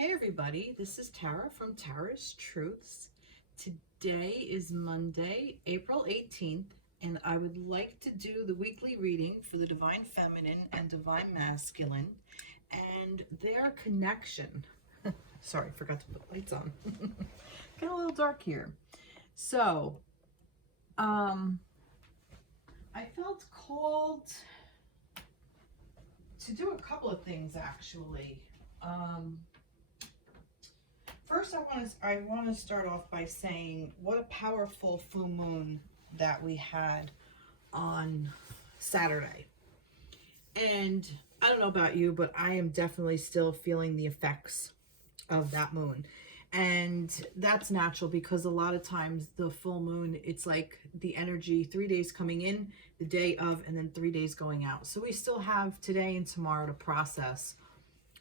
Hey everybody, this is Tara from Tara's Truths. Today is Monday, April 18th, and I would like to do the weekly reading for the Divine Feminine and Divine Masculine and their connection. Sorry, forgot to put lights on. Got a little dark here. So, I felt called to do a couple of things actually. First, I want to start off by saying what a powerful full moon that we had on Saturday. And I don't know about you, but I am definitely still feeling the effects of that moon. And that's natural because a lot of times the full moon, it's like the energy 3 days coming in, the day of, and then 3 days going out. So we still have today and tomorrow to process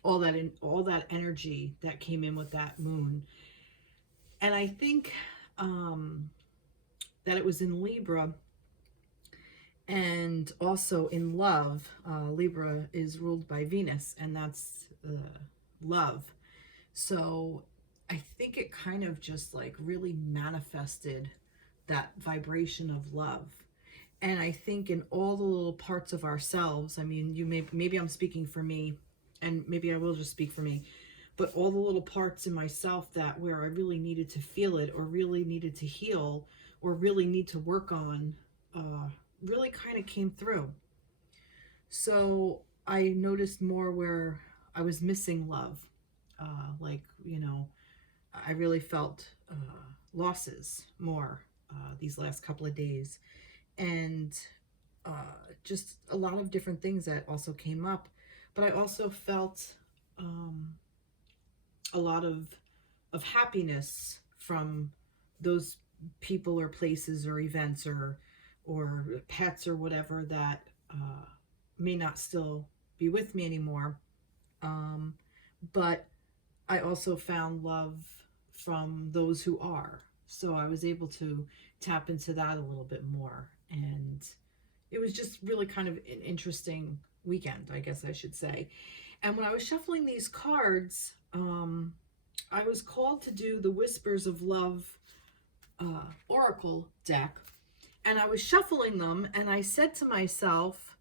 all that energy that came in with that moon. And I think that it was in Libra and also in love. Libra is ruled by Venus, and that's love. So I think it kind of just like really manifested that vibration of love. And I think in all the little parts of ourselves, I mean, maybe I'm speaking for me, and maybe I will just speak for me, but all the little parts in myself that where I really needed to feel it or really needed to heal or really need to work on really kind of came through. So I noticed more where I was missing love. I really felt losses more these last couple of days. And just a lot of different things that also came up. But I also felt a lot of happiness from those people or places or events or pets or whatever that may not still be with me anymore. But I also found love from those who are. So I was able to tap into that a little bit more. And it was just really kind of an interesting weekend, I guess I should say. And when I was shuffling these cards, I was called to do the Whispers of Love Oracle deck. And I was shuffling them, and I said to myself,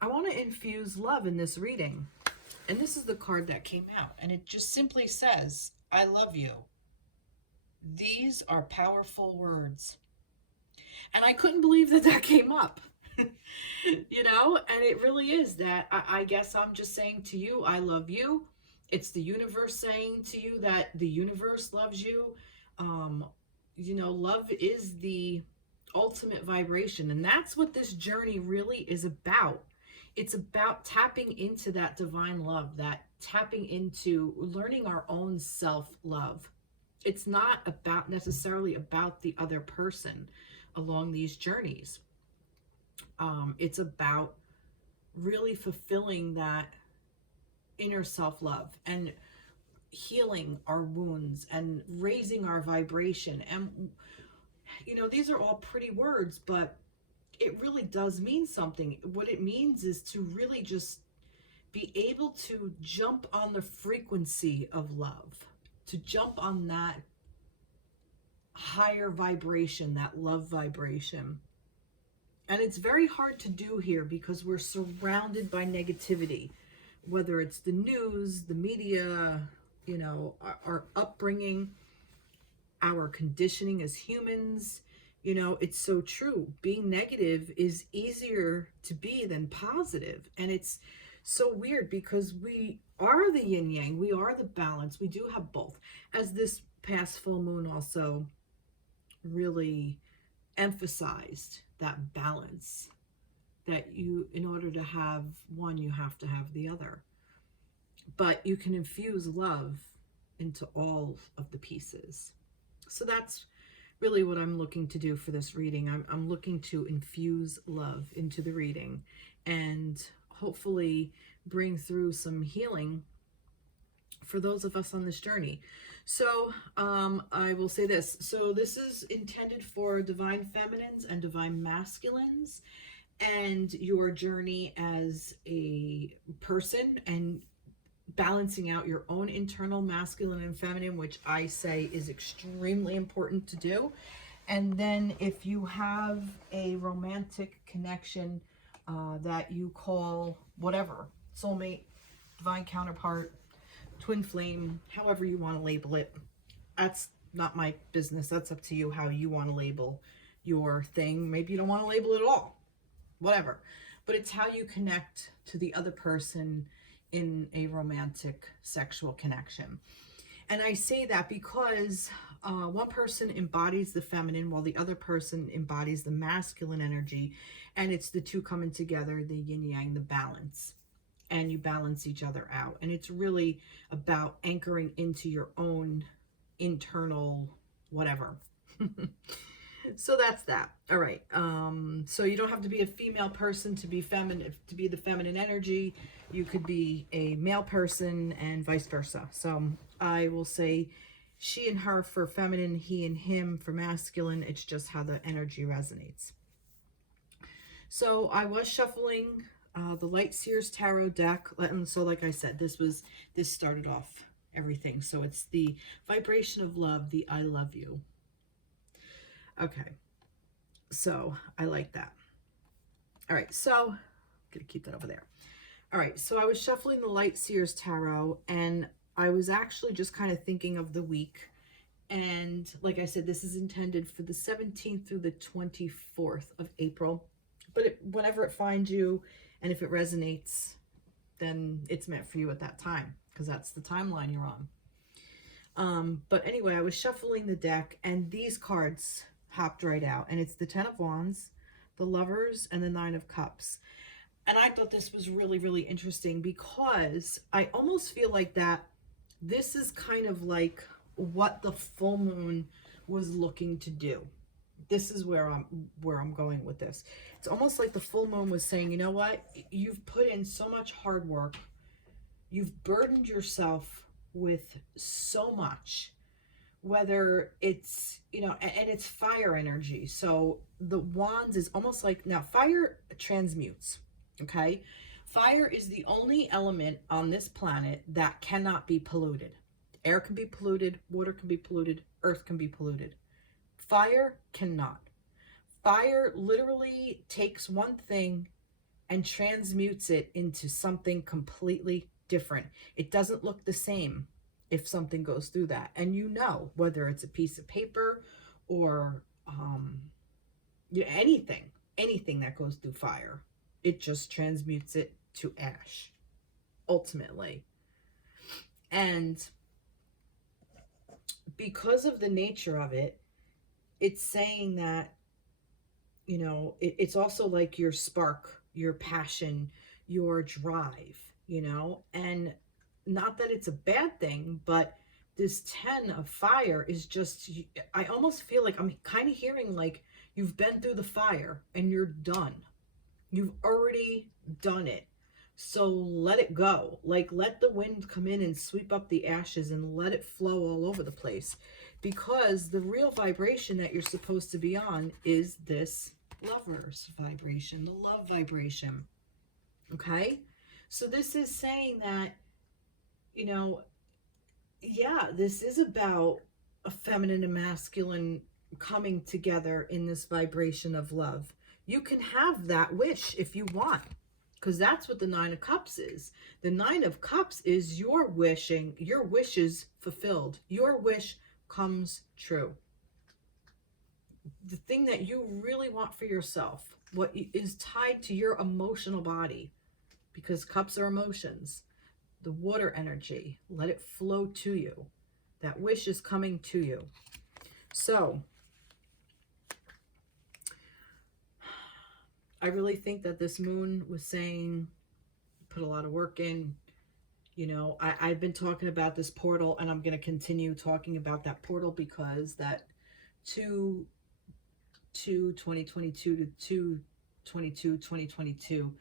I want to infuse love in this reading. And this is the card that came out. And it just simply says, I love you. These are powerful words. And I couldn't believe that that came up. You know, and it really is that I guess I'm just saying to you, I love you. It's the universe saying to you that the universe loves you. You know, love is the ultimate vibration. And that's what this journey really is about. It's about tapping into that divine love, that tapping into learning our own self-love. It's not about necessarily about the other person along these journeys. It's about really fulfilling that inner self-love and healing our wounds and raising our vibration. And, you know, these are all pretty words, but it really does mean something. What it means is to really just be able to jump on the frequency of love, to jump on that higher vibration, that love vibration. And it's very hard to do here because we're surrounded by negativity, whether it's the news, the media, you know, our upbringing, our conditioning as humans. You know, it's so true. Being negative is easier to be than positive. And it's so weird because we are the yin yang. We are the balance. We do have both. As this past full moon also really emphasized that balance, that you, in order to have one, you have to have the other. But you can infuse love into all of the pieces. So that's really what I'm looking to do for this reading. I'm looking to infuse love into the reading and hopefully bring through some healing for those of us on this journey. So I will say this. So this is intended for divine feminines and divine masculines and your journey as a person and balancing out your own internal masculine and feminine, which I say is extremely important to do. And then if you have a romantic connection that you call whatever, soulmate, divine counterpart, twin flame, however you want to label it, that's not my business. That's up to you how you want to label your thing. Maybe you don't want to label it at all, whatever. But it's how you connect to the other person in a romantic sexual connection. And I say that because one person embodies the feminine while the other person embodies the masculine energy, and it's the two coming together, the yin yang, the balance, and you balance each other out. And it's really about anchoring into your own internal whatever. So that's that. All right. So you don't have to be a female person to be feminine, to be the feminine energy. You could be a male person and vice versa. So I will say she and her for feminine, he and him for masculine. It's just how the energy resonates. So I was shuffling the Light Seers Tarot deck. And so like I said, this started off everything. So it's the vibration of love, the I love you. Okay, so I like that. All right, so I'm gonna keep that over there. All right, so I was shuffling the Light Seers Tarot, and I was actually just kind of thinking of the week. And like I said, this is intended for the 17th through the 24th of April. But whenever it finds you, and if it resonates, then it's meant for you at that time, because that's the timeline you're on. But anyway, I was shuffling the deck, and these cards hopped right out, and it's the 10 of Wands, the Lovers, and the 9 of Cups. And I thought this was really, really interesting, because I almost feel like that this is kind of like what the full moon was looking to do. This is where I'm going with this. It's almost like the full moon was saying, you know what, you've put in so much hard work, you've burdened yourself with so much, whether it's, you know, and it's fire energy. So the wands is almost like, now fire transmutes, okay? Fire is the only element on this planet that cannot be polluted. Air can be polluted, water can be polluted, earth can be polluted. Fire cannot. Fire literally takes one thing and transmutes it into something completely different. It doesn't look the same if something goes through that. And you know, whether it's a piece of paper or anything that goes through fire, it just transmutes it to ash, ultimately. And because of the nature of it, it's saying that, you know, it's also like your spark, your passion, your drive, you know, and not that it's a bad thing, but this 10 of fire is just, I almost feel like I'm kind of hearing like you've been through the fire and you're done. You've already done it. So let it go. Like, let the wind come in and sweep up the ashes and let it flow all over the place. Because the real vibration that you're supposed to be on is this Lover's vibration, the love vibration. Okay? So this is saying that, you know, yeah, this is about a feminine and masculine coming together in this vibration of love. You can have that wish if you want, because that's what the 9 of Cups is. The 9 of Cups is your wishing, your wishes fulfilled. Your wish comes true. The thing that you really want for yourself, what is tied to your emotional body, because cups are emotions. The water energy, let it flow to you. That wish is coming to you. So I really think that this moon was saying, put a lot of work in. You know, I've been talking about this portal, and I'm going to continue talking about that portal, because that 2022 to 2022,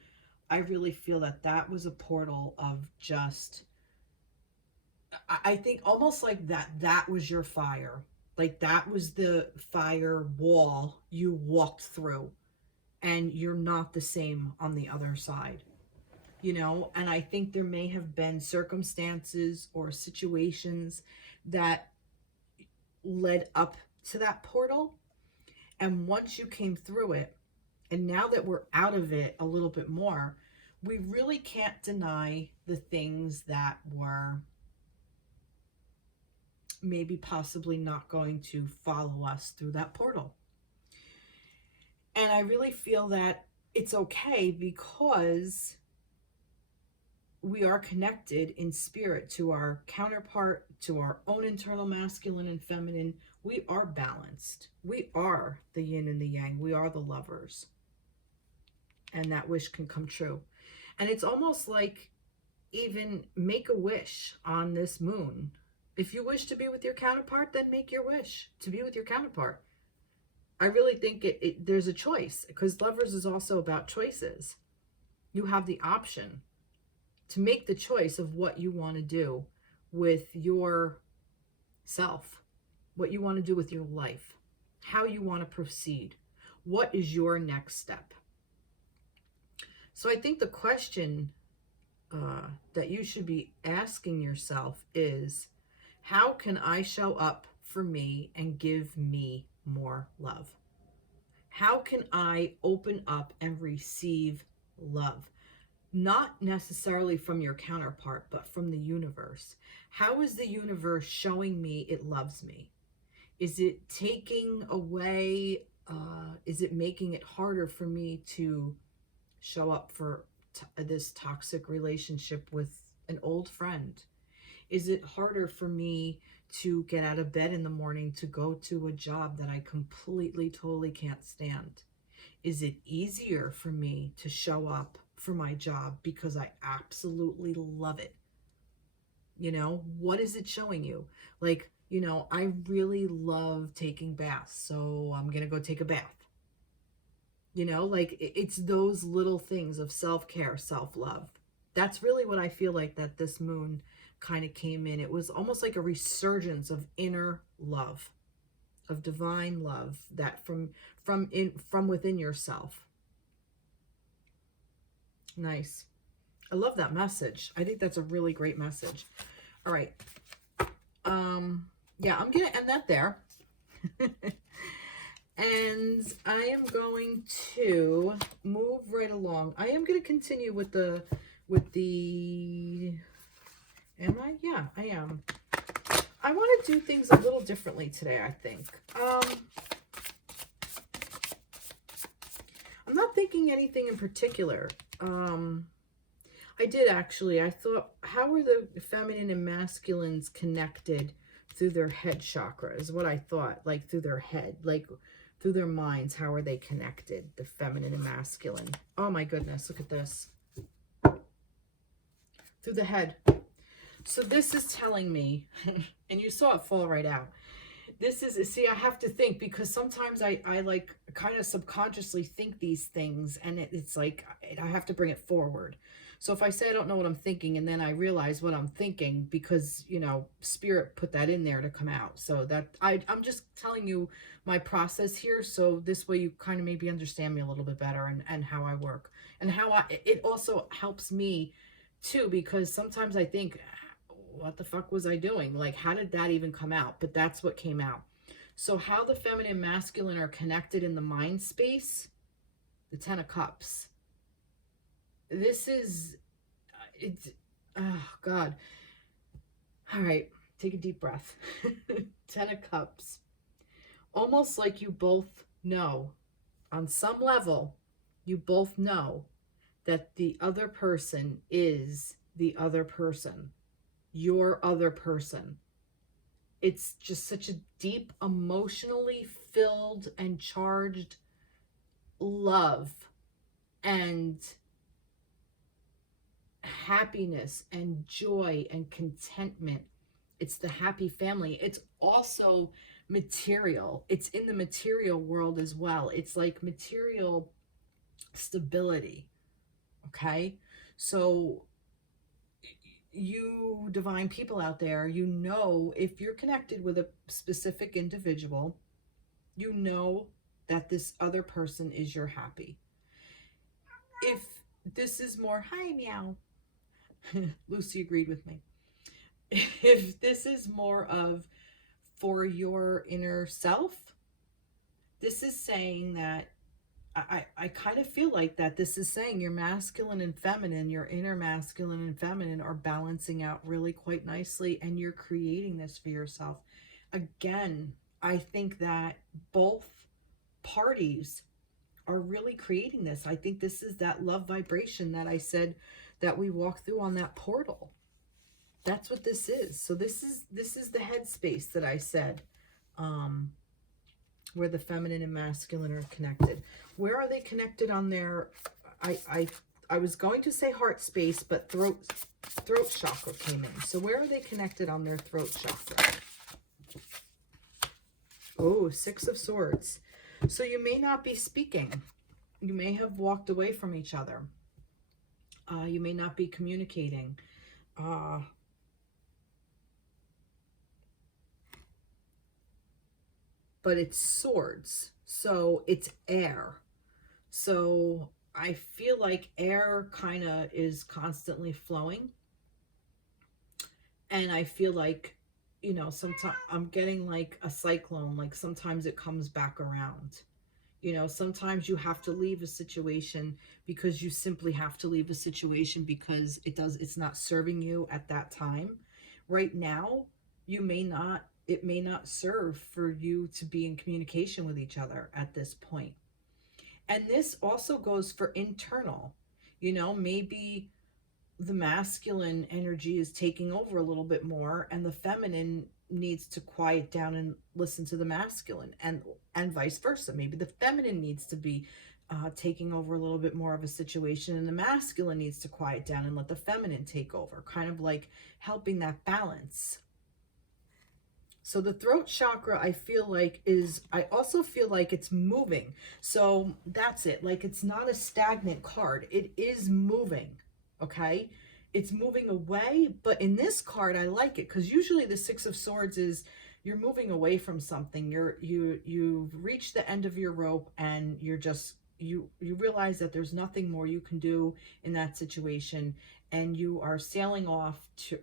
I really feel that that was a portal of just, I think almost like that was your fire. Like that was the fire wall you walked through, and you're not the same on the other side. you know, and I think there may have been circumstances or situations that led up to that portal. And once you came through it, and now that we're out of it a little bit more, we really can't deny the things that were maybe possibly not going to follow us through that portal. And I really feel that it's okay, because we are connected in spirit to our counterpart, to our own internal masculine and feminine. We are balanced. We are the yin and the yang. We are the lovers. And that wish can come true. And it's almost like, even make a wish on this moon. If you wish to be with your counterpart, then make your wish to be with your counterpart. I really think there's a choice, because lovers is also about choices. You have the option to make the choice of what you want to do with your self, what you want to do with your life, how you want to proceed, what is your next step. So I think the question that you should be asking yourself is, how can I show up for me and give me more love? How can I open up and receive love? Not necessarily from your counterpart, but from the universe. How is the universe showing me it loves me? Is it taking away, is it making it harder for me to show up for this toxic relationship with an old friend? Is it harder for me to get out of bed in the morning to go to a job that I completely, totally can't stand? Is it easier for me to show up for my job because I absolutely love it? You know, what is it showing you? Like, you know, I really love taking baths, so I'm going to go take a bath. You know, like, it's those little things of self-care, self-love. That's really what I feel like that this moon kind of came in. It was almost like a resurgence of inner love, of divine love, that from within yourself. Nice. I love that message. I think that's a really great message. All right. Yeah, I'm going to end that there. And I am going to move right along. I am going to continue with the, am I? Yeah, I am. I want to do things a little differently today, I think. I'm not thinking anything in particular. I did actually. I thought, how are the feminine and masculines connected through their head chakra is what I thought, like through their head, like through their minds. How are they connected, the feminine and masculine? Oh my goodness, look at this. Through the head. So this is telling me, and you saw it fall right out. This is, see, I have to think, because sometimes I like kind of subconsciously think these things, and it's like I have to bring it forward. So if I say I don't know what I'm thinking, and then I realize what I'm thinking, because, you know, spirit put that in there to come out. So that I'm just telling you my process here. So this way you kind of maybe understand me a little bit better, and how I work, and how it also helps me too, because sometimes I think, what the fuck was I doing? Like, how did that even come out? But that's what came out. So how the feminine and masculine are connected in the mind space, the 10 of Cups. This is, it's, oh God. All right, take a deep breath. 10 of Cups. Almost like you both know, on some level, you both know that the other person is the other person. Your other person. It's just such a deep, emotionally filled and charged love and happiness and joy and contentment. It's the happy family. It's also material. It's in the material world as well. It's like material stability. Okay? So you divine people out there, you know, if you're connected with a specific individual, you know that this other person is your happy. If this is more, hi, meow. Lucy agreed with me. If this is more of for your inner self, this is saying that I kind of feel like that this is saying your masculine and feminine, your inner masculine and feminine are balancing out really quite nicely, and you're creating this for yourself. Again, I think that both parties are really creating this. I think this is that love vibration that I said that we walk through on that portal. That's what this is. So this is the headspace that I said, where the feminine and masculine are connected. Where are they connected on their, I was going to say heart space, but throat chakra came in. So where are they connected on their throat chakra? Oh, Six of Swords. So you may not be speaking. You may have walked away from each other. You may not be communicating. But it's swords, so it's air. So I feel like air kind of is constantly flowing. And I feel like, you know, sometimes I'm getting like a cyclone, like sometimes it comes back around. You know, sometimes you have to leave a situation because you simply have to leave a situation because it's not serving you at that time. Right now, it may not serve for you to be in communication with each other at this point. And this also goes for internal. You know, maybe the masculine energy is taking over a little bit more and the feminine needs to quiet down and listen to the masculine, and vice versa. Maybe the feminine needs to be taking over a little bit more of a situation and the masculine needs to quiet down and let the feminine take over, kind of like helping that balance. So the throat chakra, I feel like I also feel like it's moving. So that's it. Like it's not a stagnant card. It is moving. Okay. It's moving away. But in this card, I like it because usually the Six of Swords is you're moving away from something. You've reached the end of your rope and you're just, you realize that there's nothing more you can do in that situation. And you are sailing off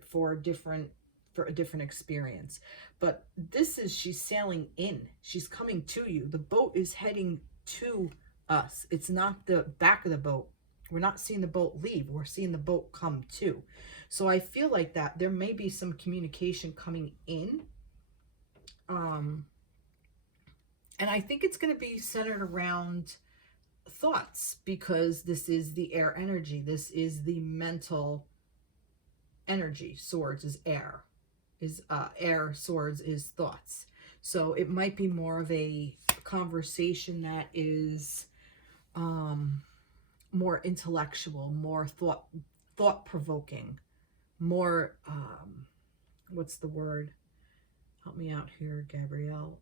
for a different experience. But this is, she's sailing in, she's coming to you. The boat is heading to us. It's not the back of the boat. We're not seeing the boat leave, we're seeing the boat come to. So I feel like that there may be some communication coming in, and I think it's going to be centered around thoughts, because this is the air energy, this is the mental energy. Swords is air, air, swords is thoughts. So it might be more of a conversation that is more intellectual, more thought-provoking, more what's the word? Help me out here, Gabrielle.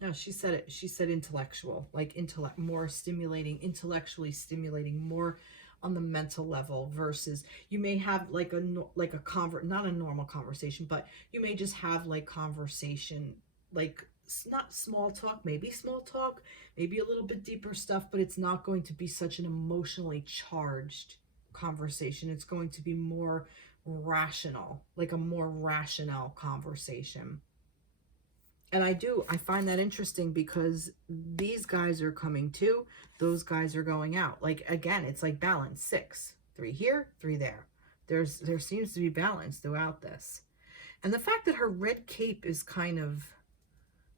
No, she said it. She said intellectual, like intellect, more stimulating, intellectually stimulating, more on the mental level, versus you may have like not a normal conversation, but you may just have like conversation, like not small talk, maybe small talk, maybe a little bit deeper stuff, but it's not going to be such an emotionally charged conversation. It's going to be more rational, like a more rational conversation. And I find that interesting because these guys are coming too. Those guys are going out. Like, again, it's like balance. 6, 3 here, 3 there. There seems to be balance throughout this. And the fact that her red cape is kind of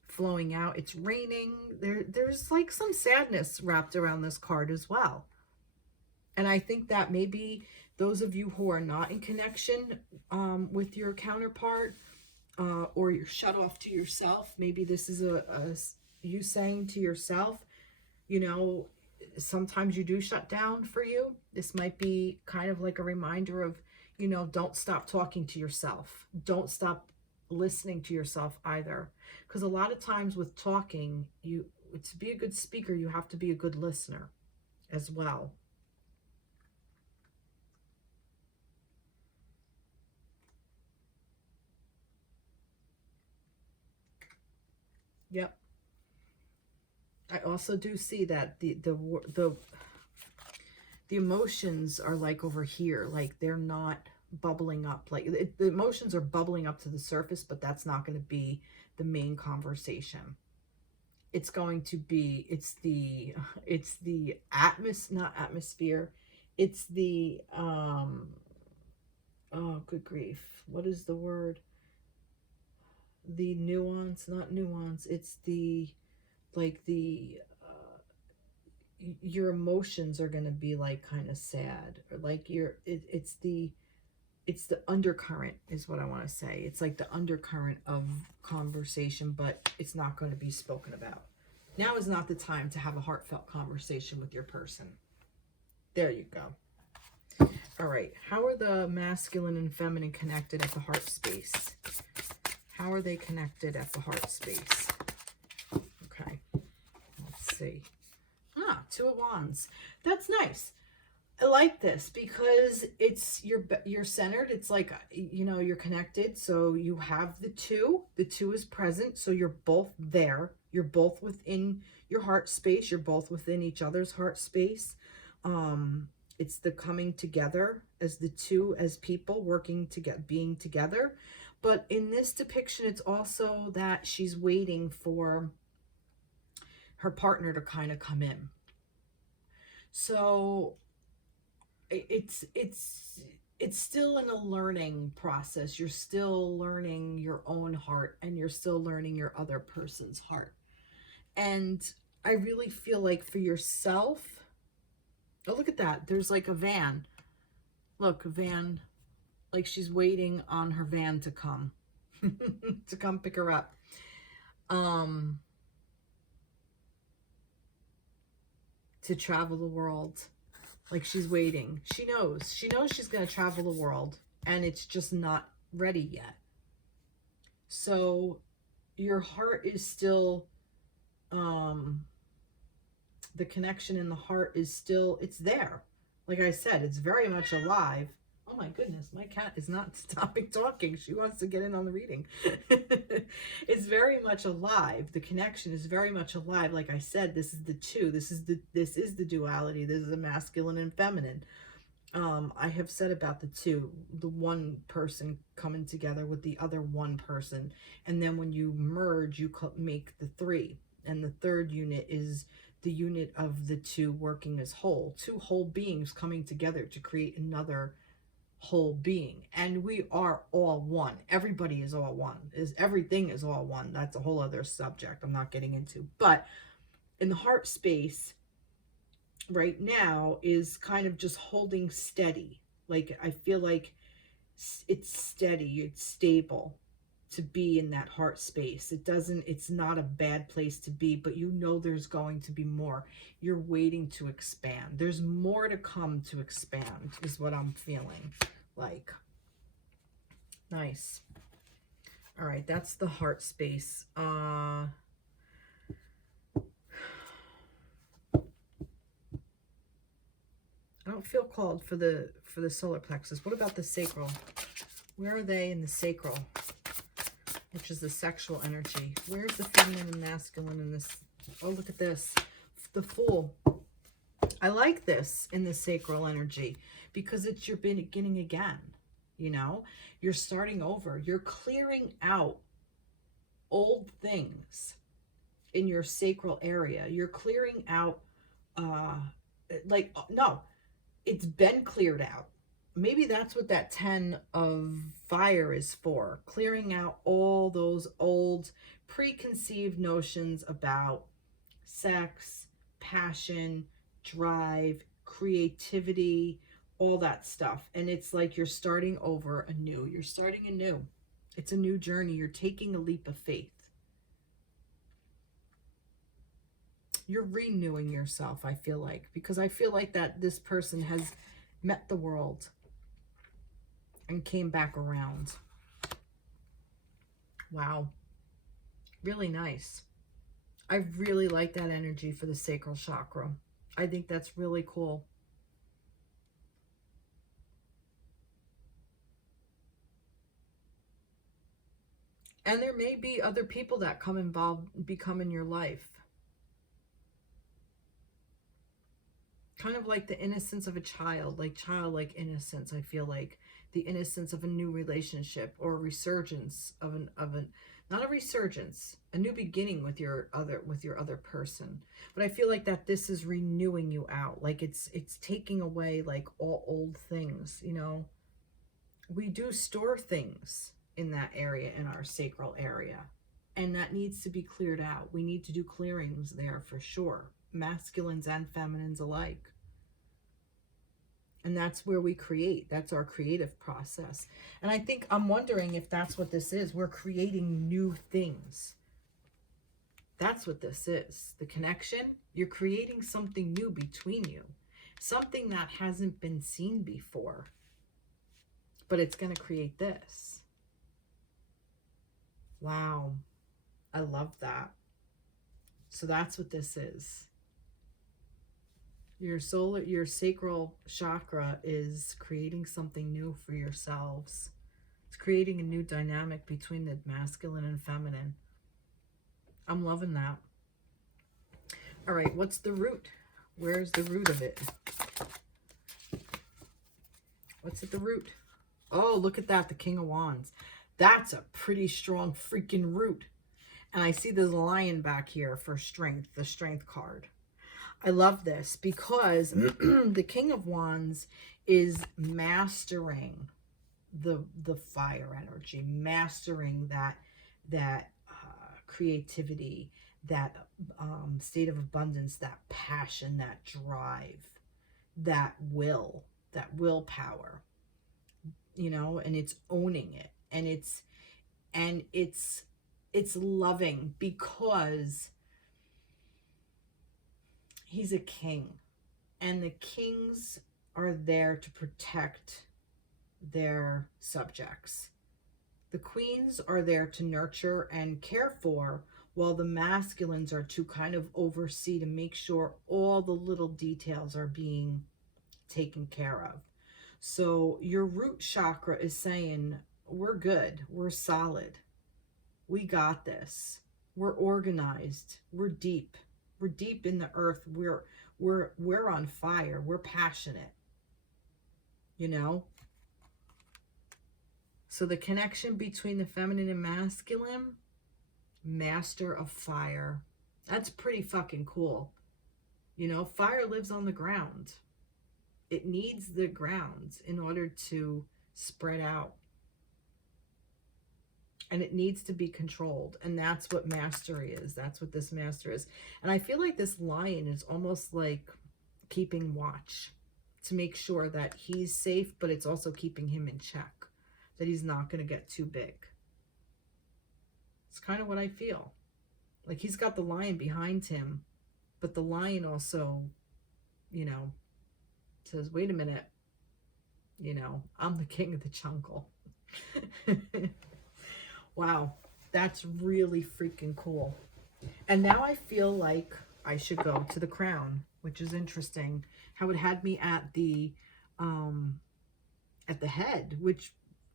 flowing out. It's raining. There's like some sadness wrapped around this card as well. And I think that maybe those of you who are not in connection with your counterpart, or you're shut off to yourself, maybe this is you saying to yourself, you know, sometimes you do shut down for you. This might be kind of like a reminder of, you know, don't stop talking to yourself. Don't stop listening to yourself either. Because a lot of times with talking, to be a good speaker, you have to be a good listener as well. Yep. I also do see that the emotions are like over here, like they're not bubbling up. Like the emotions are bubbling up to the surface, but that's not going to be the main conversation. It's going to be, it's the not atmosphere. It's the, oh, good grief. What is the word? The nuance, not nuance. It's the, like the, your emotions are going to be like kind of sad, or like it's the undercurrent is what I want to say. It's like the undercurrent of conversation, but it's not going to be spoken about. Now is not the time to have a heartfelt conversation with your person. There you go. All right. How are the masculine and feminine connected at the heart space? How are they connected at the heart space? Okay. Let's see. Ah, Two of Wands. That's nice. I like this because it's you're centered. It's like, you know, you're connected. So you have the two. The two is present. So you're both there. You're both within your heart space. You're both within each other's heart space. It's the coming together as the two, as people working together, being together. But in this depiction, it's also that she's waiting for her partner to kind of come in. So it's still in a learning process. You're still learning your own heart, and you're still learning your other person's heart. And I really feel like for yourself, oh, look at that. There's like a van. Look, a van, like she's waiting on her van to come, to come pick her up. To travel the world. Like she's waiting. She knows she's going to travel the world, and it's just not ready yet. So your heart is still, the connection in the heart is still, it's there. Like I said, it's very much alive. Oh my goodness, my cat is not stopping talking. She wants to get in on the reading. It's very much alive. The connection is very much alive. Like I said, this is the two. This is the duality. This is the masculine and feminine. I have said about the two, the one person coming together with the other one person. And then when you merge, you make the three. And the third unit is the unit of the two working as whole. Two whole beings coming together to create another whole being. And we are all one. Everybody is all one. Everything is all one. That's a whole other subject I'm not getting into. But in the heart space right now is kind of just holding steady. Like I feel like it's steady, it's stable to be in that heart space. It's not a bad place to be, but you know there's going to be more. You're waiting to expand. There's more to come to expand is what I'm feeling like. Nice. All right, that's the heart space. I don't feel called for the solar plexus. What about the sacral? Where are they in the sacral? Which is the sexual energy. Where's the feminine and masculine in this? Oh, look at this. The Fool. I like this in the sacral energy because it's your beginning again. You know, you're starting over. You're clearing out old things in your sacral area. You're clearing out, no, it's been cleared out. Maybe that's what that 10 of fire is for. Clearing out all those old preconceived notions about sex, passion, drive, creativity, all that stuff. And it's like you're starting over anew. You're starting anew. It's a new journey. You're taking a leap of faith. You're renewing yourself, I feel like. Because I feel like that this person has met the world and came back around. Wow. Really nice. I really like that energy for the sacral chakra. I think that's really cool. And there may be other people that become in your life. kind of like the innocence of a child, like childlike innocence. I feel like the innocence of a new relationship, or a resurgence of an not a resurgence, a new beginning with your other person. But I feel like that this is renewing you out, like it's taking away like all old things, you know. We do store things in that area, in our sacral area, and that needs to be cleared out. We need to do clearings there for sure, masculines and feminines alike. And that's where we create. That's our creative process. And I think, I'm wondering if that's what this is. We're creating new things. That's what this is. The connection, you're creating something new between you. Something that hasn't been seen before. But it's going to create this. Wow. I love that. So that's what this is. Your soul, your sacral chakra is creating something new for yourselves. It's creating a new dynamic between the masculine and feminine. I'm loving that. All right, what's the root? Where's the root of it? What's at the root? Oh, look at that, the King of Wands. That's a pretty strong freaking root. And I see there's a lion back here for strength, the strength card. I love this because the King of Wands is mastering the fire energy, mastering that creativity, that state of abundance, that passion, that drive, that willpower, you know, and it's owning it, and it's loving because he's a king, and the kings are there to protect their subjects. The queens are there to nurture and care for, while the masculines are to kind of oversee, to make sure all the little details are being taken care of. So your root chakra is saying, we're good, we're solid, we got this, we're organized, we're deep in the earth, we're on fire, we're passionate, you know. So the connection between the feminine and masculine, master of fire, that's pretty fucking cool. You know, fire lives on the ground. It needs the ground in order to spread out. And it needs to be controlled. And that's what mastery is. That's what this master is. And I feel like this lion is almost like keeping watch to make sure that he's safe, but it's also keeping him in check, that he's not going to get too big. It's kind of what I feel. Like he's got the lion behind him, but the lion also, you know, says, wait a minute, you know, I'm the king of the jungle. Wow, that's really freaking cool. And now I feel like I should go to the crown, which is interesting. How it had me at the head, which,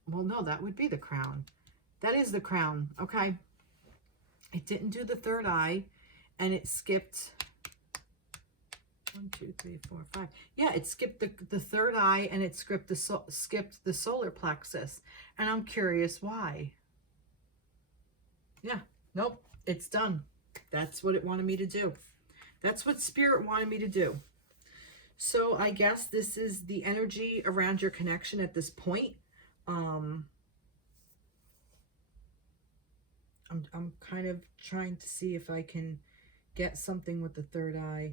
well, no, that would be the crown. That is the crown. Okay. It didn't do the third eye, and it skipped 1, 2, 3, 4, 5. Yeah, it skipped the third eye, and it skipped the solar plexus. And I'm curious why. Yeah, nope, it's done. That's what it wanted me to do. That's what Spirit wanted me to do. So I guess this is the energy around your connection at this point. I'm kind of trying to see if I can get something with the third eye.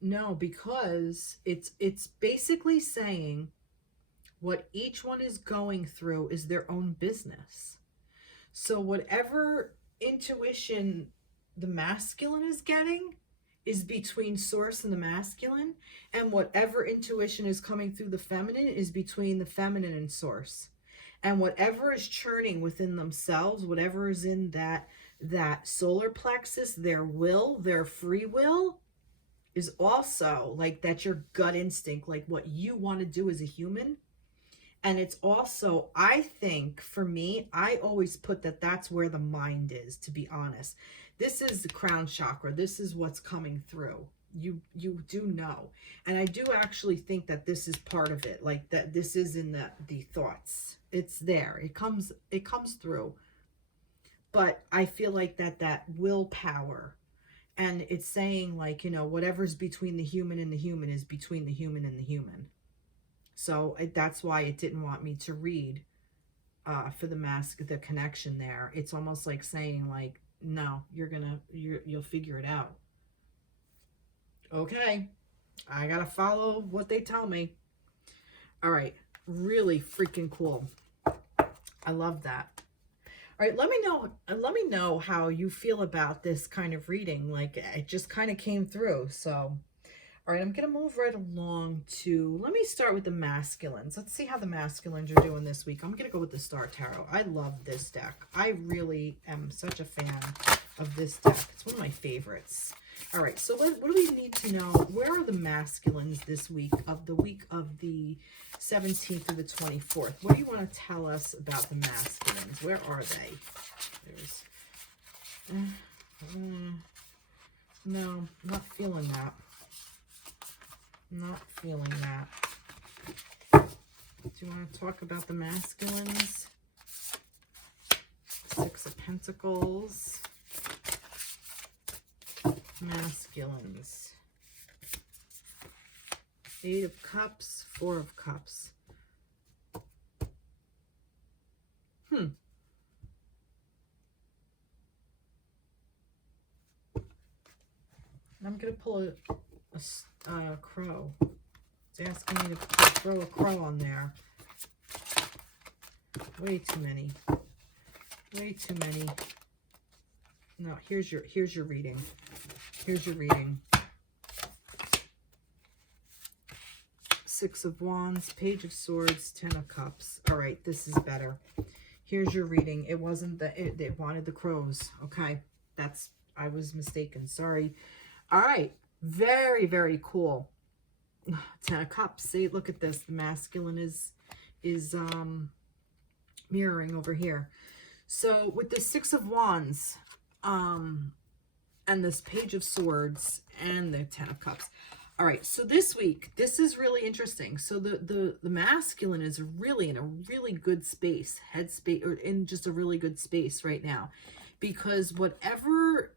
No, because it's basically saying what each one is going through is their own business. So whatever intuition the masculine is getting is between source and the masculine, and whatever intuition is coming through the feminine is between the feminine and source. And whatever is churning within themselves, whatever is in that solar plexus, their will, their free will, is also like that's your gut instinct, like what you want to do as a human. And it's also, I think, for me, I always put that's where the mind is, to be honest. This is the crown chakra. This is what's coming through. You do know. And I do actually think that this is part of it. Like that this is in the thoughts. It's there. It comes through. But I feel like that willpower, and it's saying like, you know, whatever's between the human and the human is between the human and the human. So that's why it didn't want me to read for the connection there. It's almost like saying like, no, you'll figure it out. Okay, I gotta follow what they tell me. All right, really freaking cool. I love that. All right, let me know how you feel about this kind of reading. Like, it just kind of came through. So, all right, I'm going to move right along to, let me start with the masculines. Let's see how the masculines are doing this week. I'm going to go with the Star Tarot. I love this deck. I really am such a fan of this deck. It's one of my favorites. All right, so what do we need to know? Where are the masculines this week of the 17th to the 24th? What do you want to tell us about the masculines? Where are they? There's, no, not feeling that. Not feeling that. Do you want to talk about the masculines? Six of Pentacles. Masculines. Eight of Cups, Four of Cups. I'm going to pull a crow. It's asking me to throw a crow on there. Way too many. Way too many. No, here's your reading. Here's your reading. Six of Wands, Page of Swords, Ten of Cups. All right, this is better. Here's your reading. It wasn't it wanted the crows. Okay, I was mistaken. Sorry. All right, very, very cool. Ten of Cups. See, look at this. The masculine is mirroring over here. So with the Six of Wands, and this Page of Swords and the Ten of Cups. All right, so this week, this is really interesting. So the masculine is really in a really good space, headspace, or in just a really good space right now, because whatever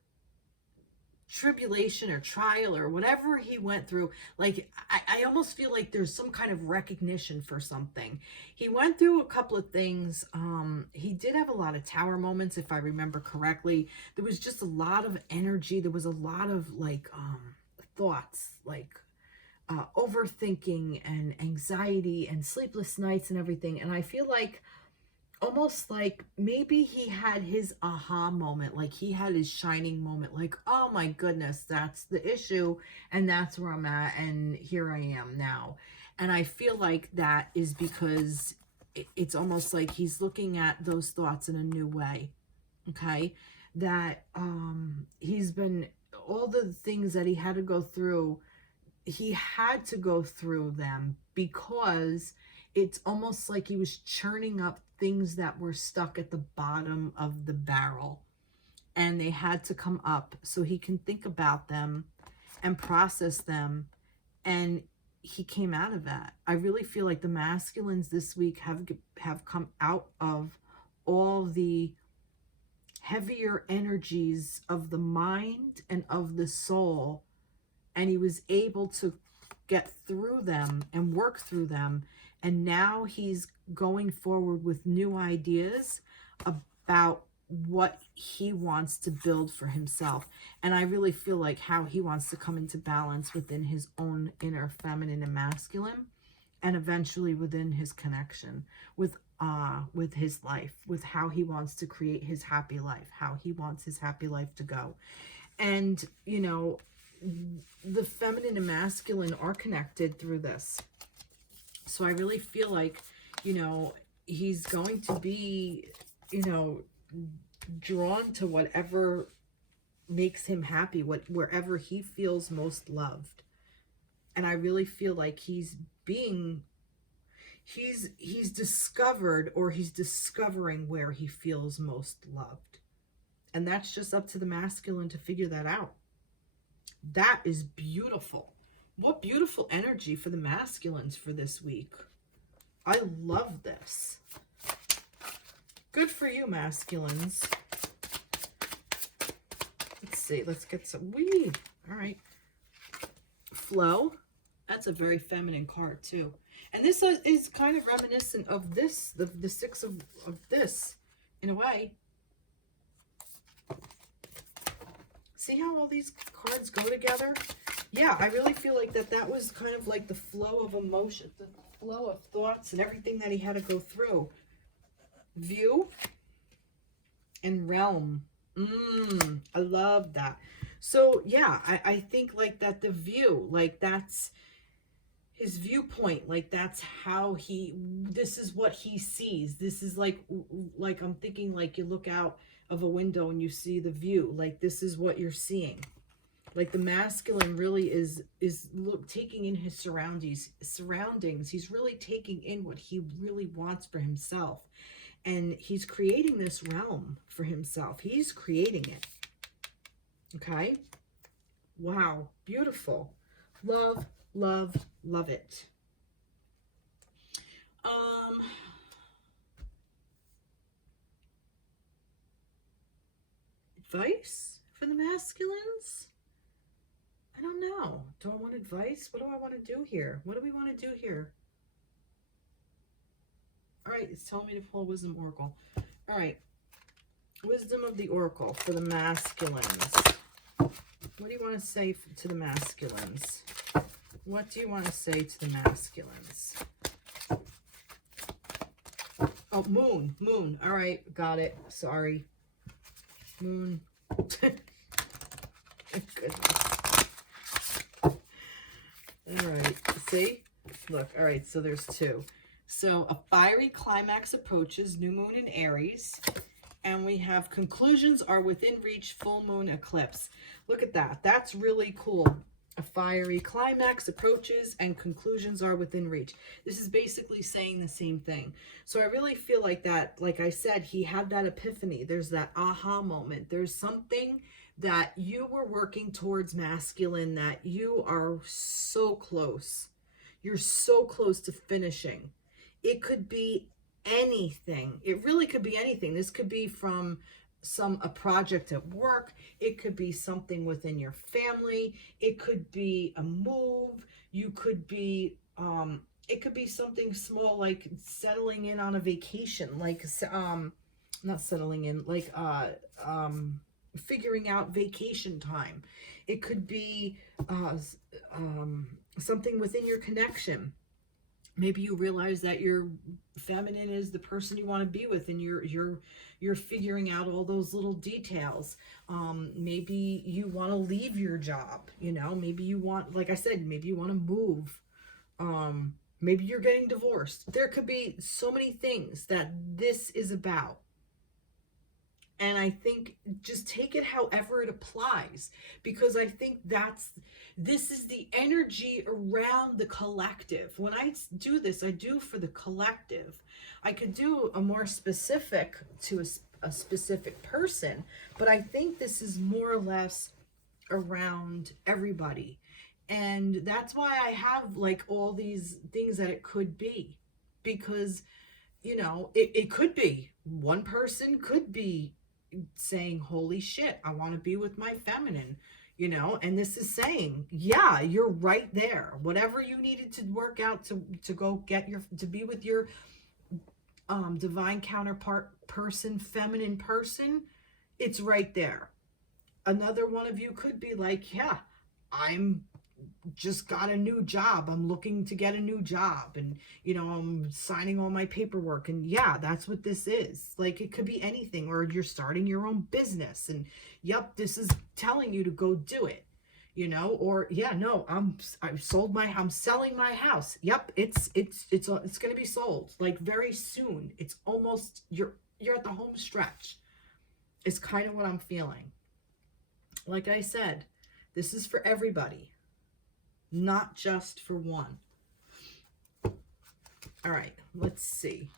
tribulation or trial or whatever he went through, like I almost feel like there's some kind of recognition for something. He went through a couple of things. He did have a lot of tower moments, if I remember correctly. There was just a lot of energy. There was a lot of like thoughts, like overthinking and anxiety and sleepless nights and everything. And I feel like almost like maybe he had his aha moment, like he had his shining moment, like, oh my goodness, that's the issue, and that's where I'm at, and here I am now. And I feel like that is because it's almost like he's looking at those thoughts in a new way. Okay, that he's been, all the things that he had to go through, he had to go through them because it's almost like he was churning up things that were stuck at the bottom of the barrel, and they had to come up so he can think about them and process them, and he came out of that. I really feel like the masculines this week have come out of all the heavier energies of the mind and of the soul, and he was able to get through them and work through them. And now he's going forward with new ideas about what he wants to build for himself. And I really feel like how he wants to come into balance within his own inner feminine and masculine, and eventually within his connection with his life, with how he wants to create his happy life, how he wants his happy life to go. And, you know, the feminine and masculine are connected through this. So I really feel like, you know, he's going to be, you know, drawn to whatever makes him happy, wherever he feels most loved. And I really feel like he's discovered, or he's discovering where he feels most loved. And that's just up to the masculine to figure that out. That is beautiful. What beautiful energy for the masculines for this week. I love this. Good for you, masculines. Let's see. Let's get some. All right. Flow. That's a very feminine card, too. And this is kind of reminiscent of this, the six of this, in a way. See how all these cards go together? Yeah, I really feel like that was kind of like the flow of emotion, the flow of thoughts and everything that he had to go through. View and realm. I love that. So, yeah, I think like that the view, like that's his viewpoint, like that's how this is what he sees. This is like I'm thinking like you look out of a window and you see the view, like this is what you're seeing. Like the masculine really is taking in his surroundings. He's really taking in what he really wants for himself. And he's creating this realm for himself. He's creating it. Okay? Wow. Beautiful. Love, love, love it. Advice for the masculines? I don't know. Do I want advice? What do I want to do here? What do we want to do here? All right, it's telling me to pull Wisdom Oracle. All right. Wisdom of the Oracle for the masculines. What do you want to say to the masculines? What do you want to say to the masculines? Oh, moon. Moon. All right, got it. Sorry. Moon. Goodness. All right, see? Look, all right, so there's two. So a fiery climax approaches, new moon in Aries. And we have conclusions are within reach, full moon eclipse. Look at that. That's really cool. A fiery climax approaches and conclusions are within reach. This is basically saying the same thing. So I really feel like that, like I said, he had that epiphany. There's that aha moment. There's something that you were working towards, masculine, that you are so close. You're so close to finishing. It could be anything. It really could be anything. This could be from a project at work. It could be something within your family. It could be a move. You could be it could be something small, like settling in on a vacation, like not settling in, like figuring out vacation time. It could be something within your connection. Maybe you realize that your feminine is the person you want to be with, and you're figuring out all those little details. Maybe you want to leave your job, you know, maybe you want, like I said, maybe you want to move. Maybe you're getting divorced. There could be so many things that this is about. And I think just take it however it applies, because I think this is the energy around the collective. When I do this, I do for the collective. I could do a more specific to a specific person, but I think this is more or less around everybody. And that's why I have like all these things that it could be, because, you know, it could be one person could be saying, holy shit, I want to be with my feminine, you know, and this is saying, yeah, you're right there. Whatever you needed to work out to go get to be with your divine counterpart person, feminine person, it's right there. Another one of you could be like, yeah, I'm just got a new job. I'm looking to get a new job, and you know, I'm signing all my paperwork, and yeah, that's what this is. Like, it could be anything, or you're starting your own business, and yep, this is telling you to go do it, you know, or yeah, no, I'm selling my house. Yep, it's going to be sold like very soon. It's almost, you're at the home stretch. It's kind of what I'm feeling. Like I said, this is for everybody, not just for one. All right, let's see.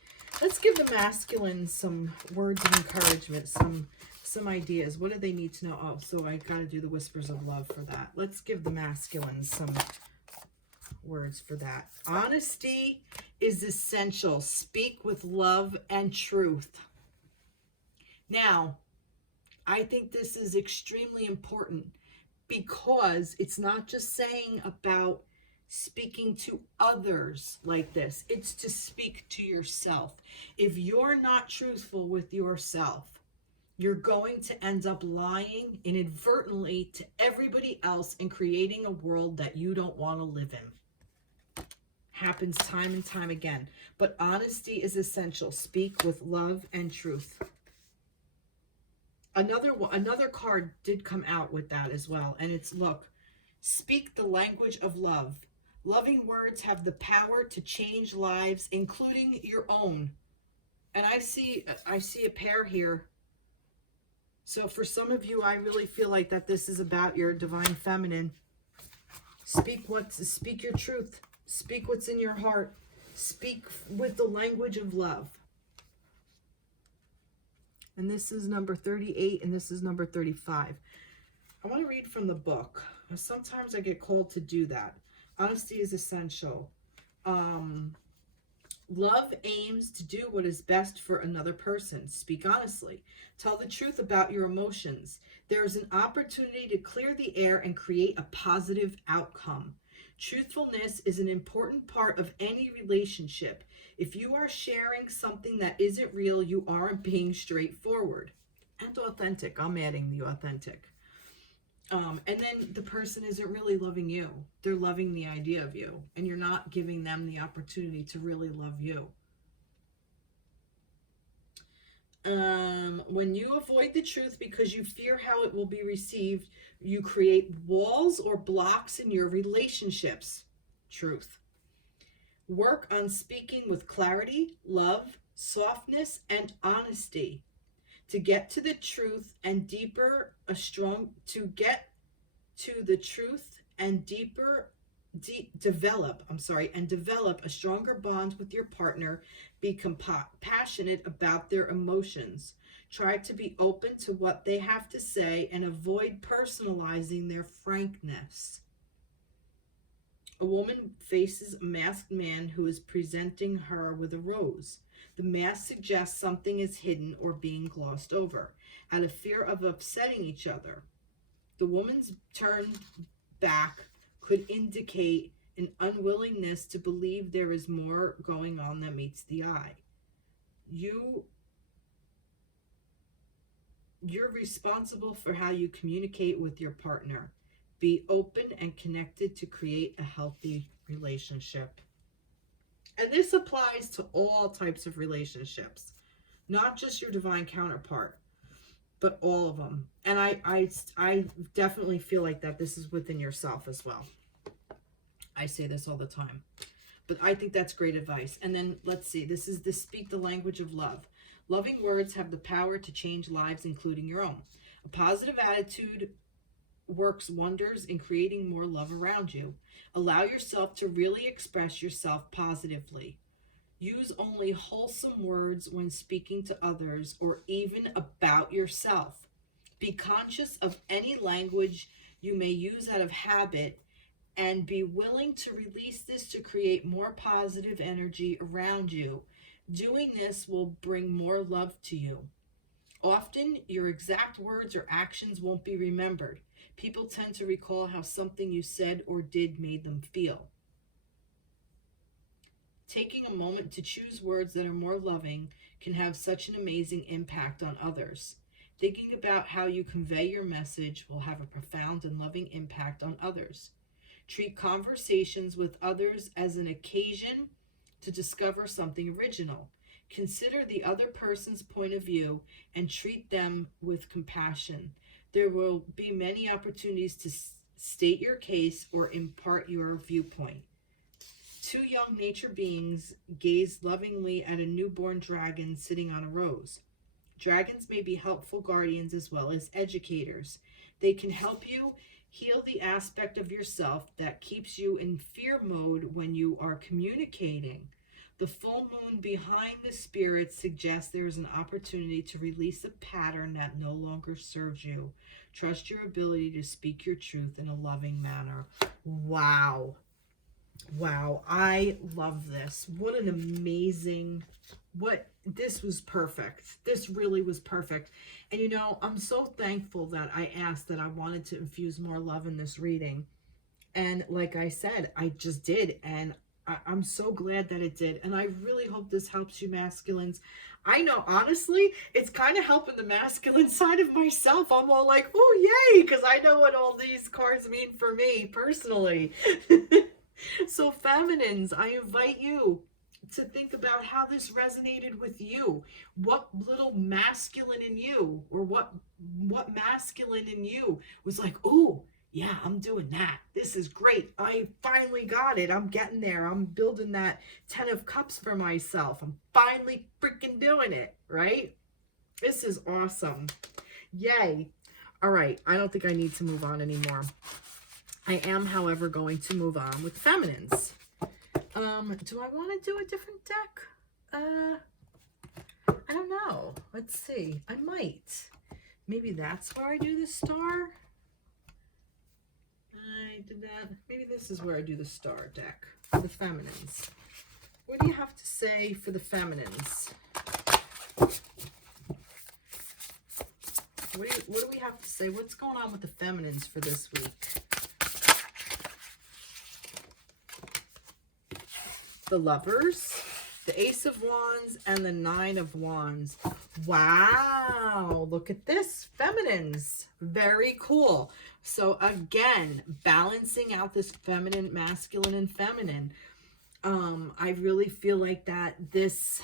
Let's give the masculine some words of encouragement, some some ideas. What do they need to know? Oh, so I got to do the whispers of love for that. Let's give the masculines some words for that. Honesty is essential. Speak with love and truth. Now, I think this is extremely important because it's not just saying about speaking to others like this. It's to speak to yourself. If you're not truthful with yourself, you're going to end up lying inadvertently to everybody else and creating a world that you don't want to live in. Happens time and time again. But honesty is essential. Speak with love and truth. Another card did come out with that as well. And it's, look, speak the language of love. Loving words have the power to change lives, including your own. And I see a pair here. So for some of you, I really feel like that this is about your divine feminine. Speak your truth. Speak what's in your heart. Speak with the language of love. And this is number 38, and this is number 35. I want to read from the book. Sometimes I get called to do that. Honesty is essential. Love aims to do what is best for another person. Speak honestly. Tell the truth about your emotions. There is an opportunity to clear the air and create a positive outcome. Truthfulness is an important part of any relationship. If you are sharing something that isn't real, you aren't being straightforward and authentic. I'm adding the authentic. And then the person isn't really loving you. They're loving the idea of you, and you're not giving them the opportunity to really love you. When you avoid the truth because you fear how it will be received, you create walls or blocks in your relationships. Truth. Work on speaking with clarity, love, softness, and honesty. To get to the truth and deeper, develop a stronger bond with your partner. Be passionate about their emotions. Try to be open to what they have to say and avoid personalizing their frankness. A woman faces a masked man who is presenting her with a rose. The mask suggests something is hidden or being glossed over, out of fear of upsetting each other. The woman's turned back could indicate an unwillingness to believe there is more going on than meets the eye. You're responsible for how you communicate with your partner. Be open and connected to create a healthy relationship. And this applies to all types of relationships, not just your divine counterpart, but all of them. And I definitely feel like that this is within yourself as well. I say this all the time, but I think that's great advice. And then let's see, this is the speak the language of love. Loving words have the power to change lives, including your own. A positive attitude works wonders in creating more love around you. Allow yourself to really express yourself positively. Use only wholesome words when speaking to others or even about yourself. Be conscious of any language you may use out of habit and be willing to release this to create more positive energy around you. Doing this will bring more love to you. Often, your exact words or actions won't be remembered. People tend to recall how something you said or did made them feel. Taking a moment to choose words that are more loving can have such an amazing impact on others. Thinking about how you convey your message will have a profound and loving impact on others. Treat conversations with others as an occasion to discover something original. Consider the other person's point of view and treat them with compassion. There will be many opportunities to state your case or impart your viewpoint. Two young nature beings gazed lovingly at a newborn dragon sitting on a rose. Dragons may be helpful guardians as well as educators. They can help you heal the aspect of yourself that keeps you in fear mode when you are communicating. The full moon behind the spirit suggests there is an opportunity to release a pattern that no longer serves you. Trust your ability to speak your truth in a loving manner. Wow. Wow. I love this. What an amazing, this was perfect. This really was perfect. And you know, I'm so thankful that I asked that I wanted to infuse more love in this reading. And like I said, I just did. And I'm so glad that it did. And I really hope this helps you masculines. I know, honestly, it's kind of helping the masculine side of myself. I'm all like, oh, yay, because I know what all these cards mean for me personally. So feminines, I invite you to think about how this resonated with you. What little masculine in you, or what masculine in you was like, oh, yeah, I'm doing that. This is great. I finally got it. I'm getting there. I'm building that 10 of Cups for myself. I'm finally freaking doing it, right? This is awesome. Yay. All right. I don't think I need to move on anymore. I am, however, going to move on with feminines. Do I want to do a different deck? I don't know. Let's see. I might. Maybe that's where I do the star. I did that. Maybe this is where I do the star deck for the feminines. What do you have to say for the feminines? What do we have to say? What's going on with the feminines for this week? The Lovers, the Ace of Wands, and the Nine of Wands. Wow, look at this, feminines. Very cool. So again, balancing out this feminine, masculine, and feminine. I really feel like that this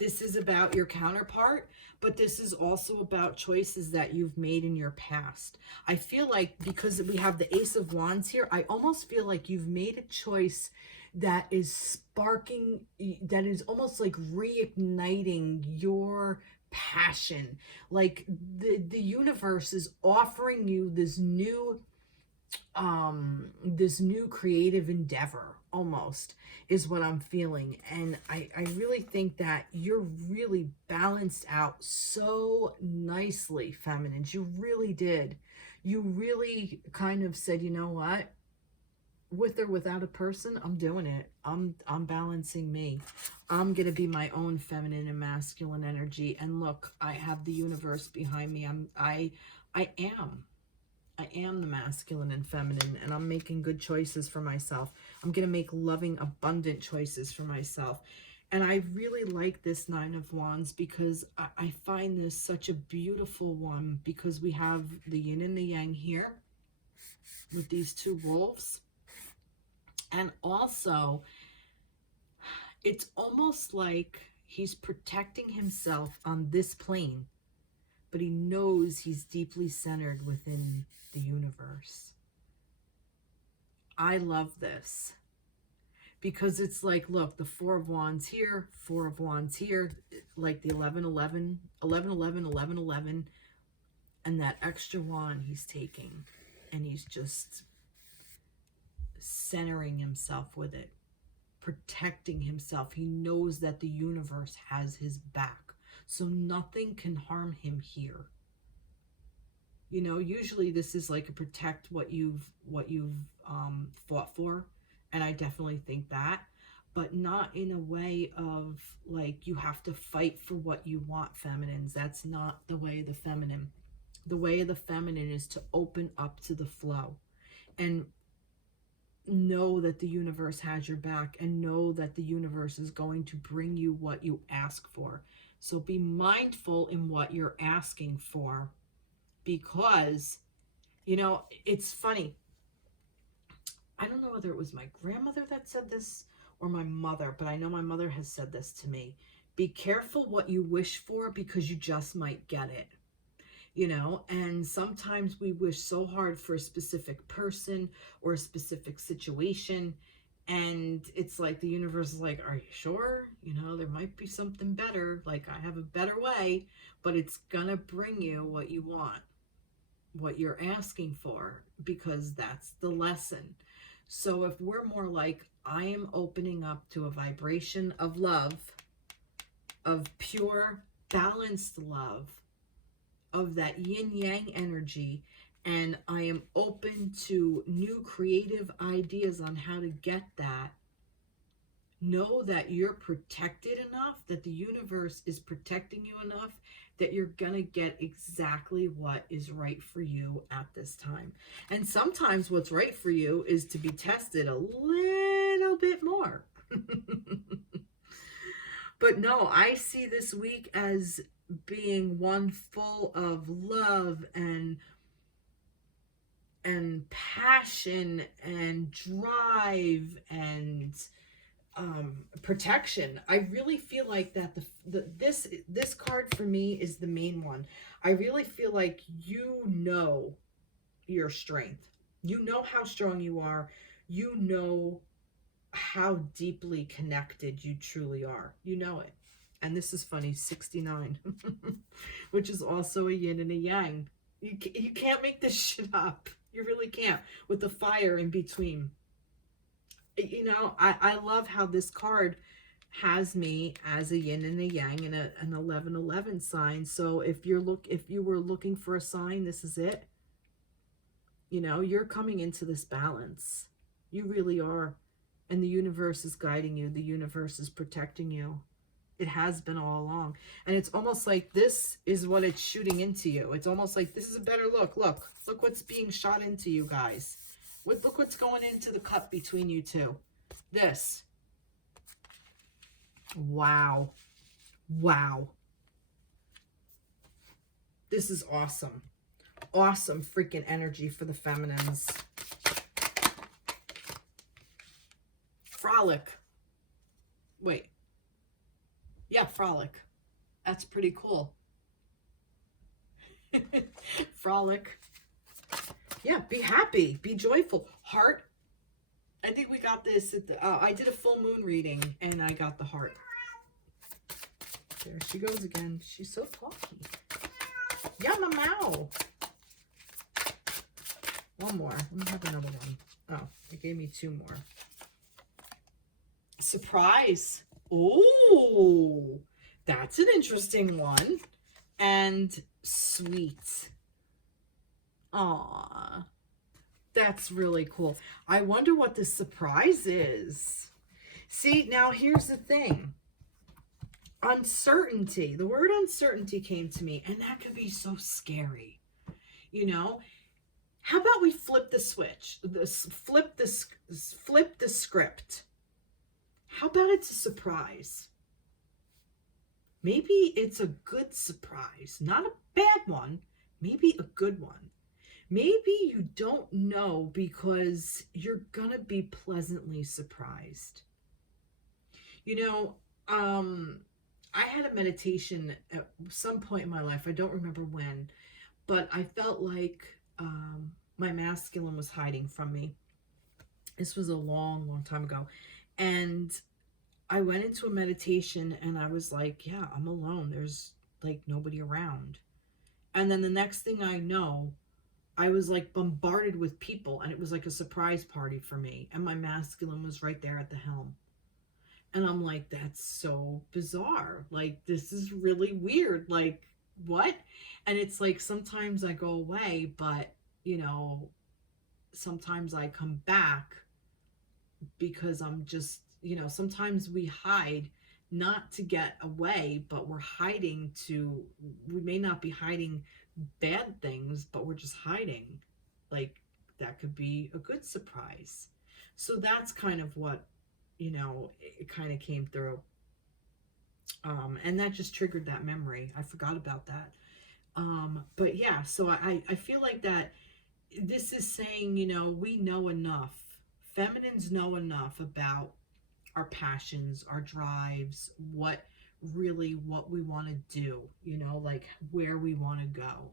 is about your counterpart, but this is also about choices that you've made in your past. I feel like because we have the Ace of Wands here, I almost feel like you've made a choice that is sparking, that is almost like reigniting your passion. Like the universe is offering you this new creative endeavor, almost, is what I'm feeling. And I really think that you're really balanced out so nicely, feminines. You really did. You really kind of said, you know what? With or without a person, I'm doing it. I'm balancing me. I'm going to be my own feminine and masculine energy. And look, I have the universe behind me. I am the masculine and feminine, and I'm making good choices for myself. I'm going to make loving, abundant choices for myself. And I really like this Nine of Wands because I find this such a beautiful one, because we have the yin and the yang here with these two wolves. And also, it's almost like he's protecting himself on this plane, but he knows he's deeply centered within the universe. I love this because it's like, look, the Four of Wands here, Four of Wands here, like the 11, 11, 11, 11, 11, 11, and that extra wand he's taking, and he's just centering himself with it, protecting himself. He knows that the universe has his back, so nothing can harm him here. You know, usually this is like a protect what you've fought for, and I definitely think that, but not in a way of like you have to fight for what you want, feminines. That's not the way of the feminine. The way of the feminine is to open up to the flow and know that the universe has your back, and know that the universe is going to bring you what you ask for. So be mindful in what you're asking for, because, you know, it's funny. I don't know whether it was my grandmother that said this or my mother, but I know my mother has said this to me. Be careful what you wish for, because you just might get it. You know, and sometimes we wish so hard for a specific person or a specific situation, and it's like the universe is like, are you sure? You know, there might be something better, like I have a better way, but it's gonna bring you what you want, what you're asking for, because that's the lesson. So if we're more like, I am opening up to a vibration of love, of pure, balanced love, of that yin-yang energy, and I am open to new creative ideas on how to get that. Know that you're protected enough, that the universe is protecting you enough, that you're going to get exactly what is right for you at this time. And sometimes what's right for you is to be tested a little bit more. But no, I see this week as being one full of love and passion and drive and protection. I really feel like that this card for me is the main one. I really feel like you know your strength. You know how strong you are. You know how deeply connected you truly are. You know it. And this is funny, 69, which is also a yin and a yang. You can't make this shit up. You really can't, with the fire in between. You know, I love how this card has me as a yin and a yang and an 1111 sign. So if you were looking for a sign, this is it. You know, you're coming into this balance. You really are. And the universe is guiding you. The universe is protecting you. It has been all along. And it's almost like this is what it's shooting into you. It's almost like this is a better look. Look what's being shot into you guys. Look what's going into the cup between you two. This. Wow. Wow. This is awesome. Awesome freaking energy for the feminines. Frolic. Wait. Yeah, frolic. That's pretty cool. Frolic. Yeah, be happy. Be joyful. Heart. I think we got this at the... I did a full moon reading, and I got the heart. There she goes again. She's so talky. Yeah, meow. One more. Let me have another one. Oh, it gave me two more. Surprise. Oh, that's an interesting one. And sweet. Aw, that's really cool. I wonder what the surprise is. See, now here's the thing. Uncertainty. The word uncertainty came to me, and that could be so scary. You know, how about we flip the switch? Flip the script. How about it's a surprise? Maybe it's a good surprise, not a bad one, maybe a good one. Maybe you don't know because you're gonna be pleasantly surprised. You know, I had a meditation at some point in my life, I don't remember when, but I felt like my masculine was hiding from me. This was a long, long time ago. And I went into a meditation and I was like, yeah, I'm alone. There's like nobody around. And then the next thing I know, I was like bombarded with people, and it was like a surprise party for me. And my masculine was right there at the helm. And I'm like, that's so bizarre. Like, this is really weird. Like, what? And it's like, sometimes I go away, but, you know, sometimes I come back because I'm just, you know, sometimes we hide not to get away, but we're hiding to, we may not be hiding bad things, but we're just hiding. Like, that could be a good surprise. So that's kind of what, you know, it kind of came through. And that just triggered that memory. I forgot about that. But yeah, so I feel like that this is saying, you know, we know enough. Feminines know enough about our passions, our drives, what we want to do, you know, like where we want to go.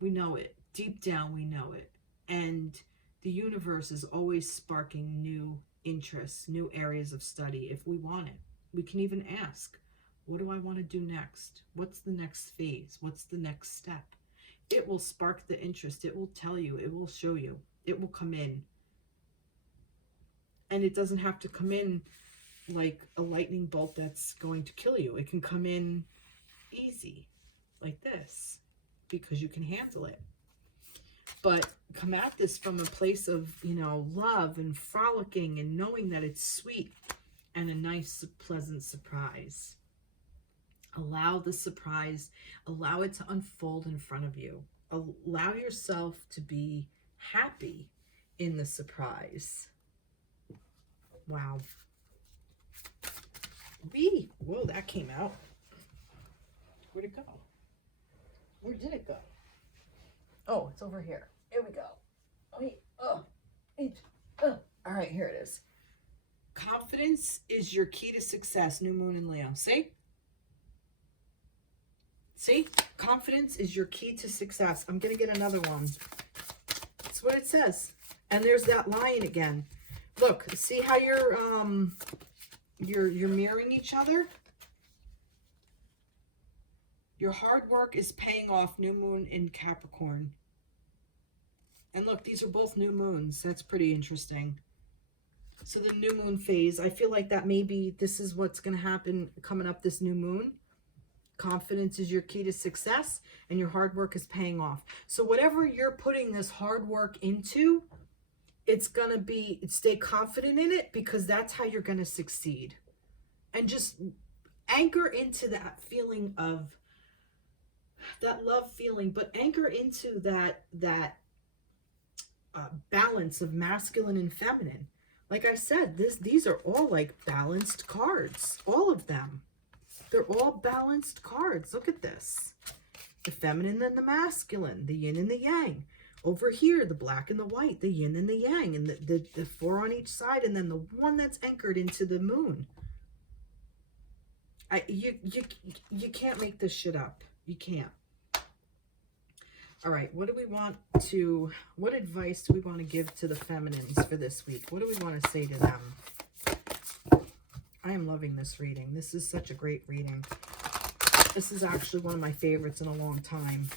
We know it. Deep down, we know it. And the universe is always sparking new interests, new areas of study if we want it. We can even ask, what do I want to do next? What's the next phase? What's the next step? It will spark the interest. It will tell you. It will show you. It will come in. And it doesn't have to come in like a lightning bolt that's going to kill you. It can come in easy, like this, because you can handle it. But come at this from a place of, you know, love and frolicking and knowing that it's sweet and a nice, pleasant surprise. Allow the surprise, allow it to unfold in front of you. Allow yourself to be happy in the surprise. Wow. Whoa, that came out. Where'd it go? Where did it go? Oh, it's over here. Here we go. Wait. All right, here it is. Confidence is your key to success. New moon in Leo. See? See? Confidence is your key to success. I'm going to get another one. That's what it says. And there's that lion again. Look, see how you're mirroring each other? Your hard work is paying off. New moon in Capricorn. And look, these are both new moons. That's pretty interesting. So the new moon phase, I feel like that maybe this is what's going to happen coming up this new moon. Confidence is your key to success, and your hard work is paying off. So whatever you're putting this hard work into, it's going to be, stay confident in it, because that's how you're going to succeed. And just anchor into that feeling of, that love feeling, but anchor into that balance of masculine and feminine. Like I said, these are all like balanced cards, all of them. They're all balanced cards. Look at this. The feminine and the masculine, the yin and the yang. Over here, the black and the white, the yin and the yang, and the four on each side, and then the one that's anchored into the moon. You can't make this shit up. You can't. All right, what advice do we want to give to the feminines for this week? What do we want to say to them? I am loving this reading. This is such a great reading. This is actually one of my favorites in a long time.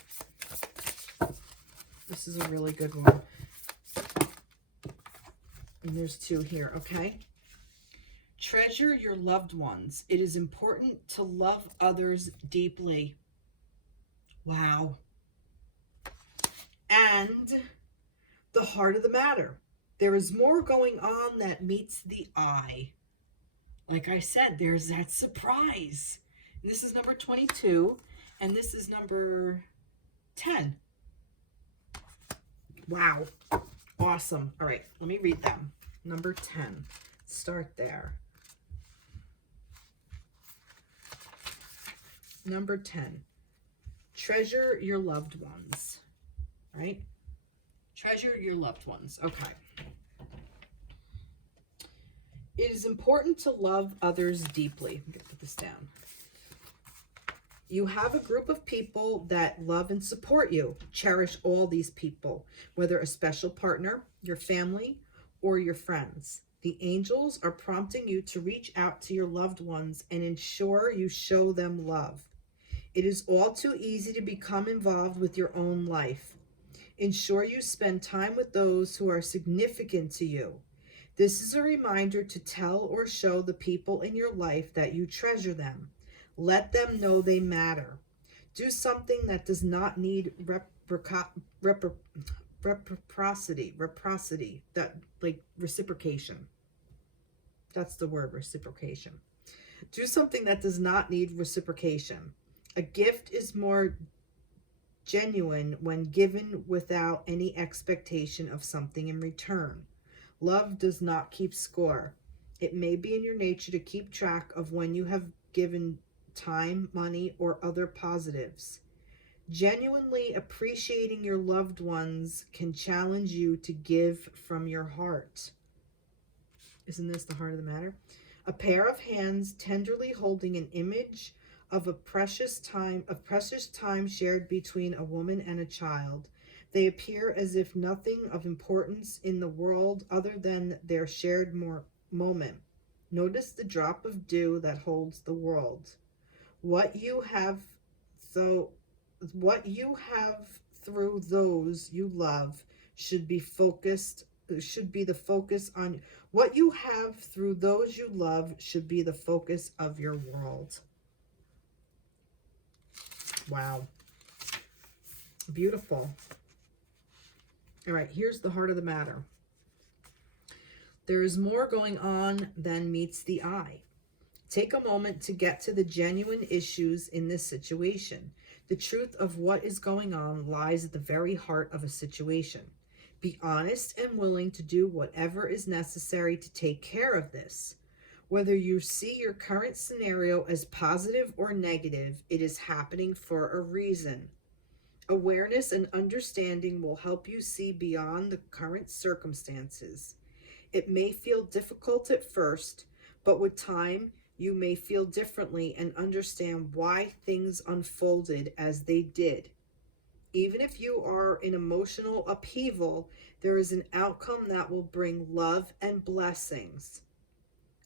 This is a really good one. And there's two here, okay? Treasure your loved ones. It is important to love others deeply. Wow. And the heart of the matter. There is more going on that meets the eye. Like I said, there's that surprise. And this is number 22, and this is number 10. Wow. Awesome. All right, let me read them. Number 10. Start there. Number 10. Treasure your loved ones. Right? Treasure your loved ones. Okay. It is important to love others deeply. I'm going to put this down. You have a group of people that love and support you. Cherish all these people, whether a special partner, your family, or your friends. The angels are prompting you to reach out to your loved ones and ensure you show them love. It is all too easy to become involved with your own life. Ensure you spend time with those who are significant to you. This is a reminder to tell or show the people in your life that you treasure them. Let them know they matter. Do something that does not need reciprocity, that like reciprocation. That's the word, reciprocation. Do something that does not need reciprocation. A gift is more genuine when given without any expectation of something in return. Love does not keep score. It may be in your nature to keep track of when you have given time, money, or other positives. Genuinely appreciating your loved ones can challenge you to give from your heart. Isn't this the heart of the matter? A pair of hands tenderly holding an image of precious time shared between a woman and a child. They appear as if nothing of importance in the world other than their shared moment. Notice the drop of dew that holds the world. What you have through those you love should be focused should be the focus on what you have through those you love should be the focus of your world. Wow. Beautiful. All right, here's the heart of the matter. There is more going on than meets the eye. Take a moment to get to the genuine issues in this situation. The truth of what is going on lies at the very heart of a situation. Be honest and willing to do whatever is necessary to take care of this. Whether you see your current scenario as positive or negative, it is happening for a reason. Awareness and understanding will help you see beyond the current circumstances. It may feel difficult at first, but with time, you may feel differently and understand why things unfolded as they did. Even if you are in emotional upheaval, there is an outcome that will bring love and blessings.